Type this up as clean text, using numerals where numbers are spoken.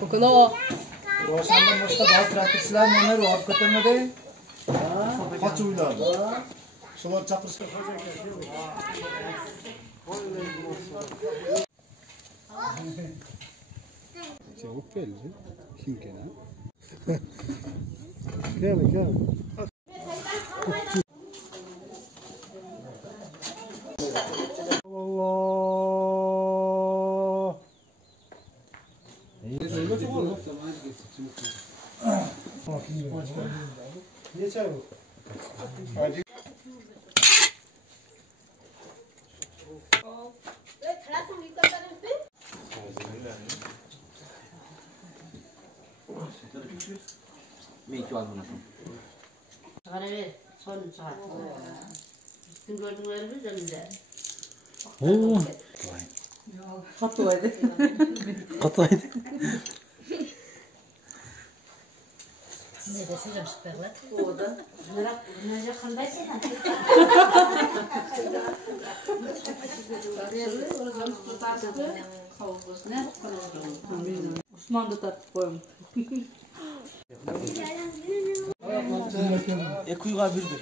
Kokuno. Roşandan başka daha traktorchilar neler olib ketilmadi? Qochuvlar. Shular chaqirishga Cevap verildi. Kim gene? Gel. Allah. Ne çay bu? Katlaydı. Ne desem süperler. O da. Ne kanday sen? Osman da tartıp koyalım. Ekuyga birdir.